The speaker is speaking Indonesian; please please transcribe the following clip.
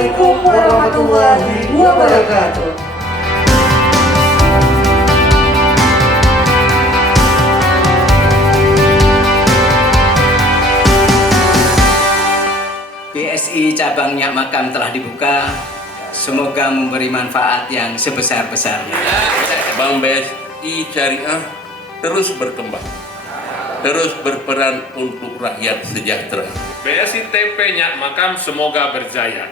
Wassalamualaikum warahmatullahi wabarakatuh. BSI cabang Nyak Makam telah dibuka. Semoga memberi manfaat yang sebesar-besarnya. Bank BSI Syariah terus berkembang, terus berperan untuk rakyat sejahtera. BSI TP Nyak Makam semoga berjaya.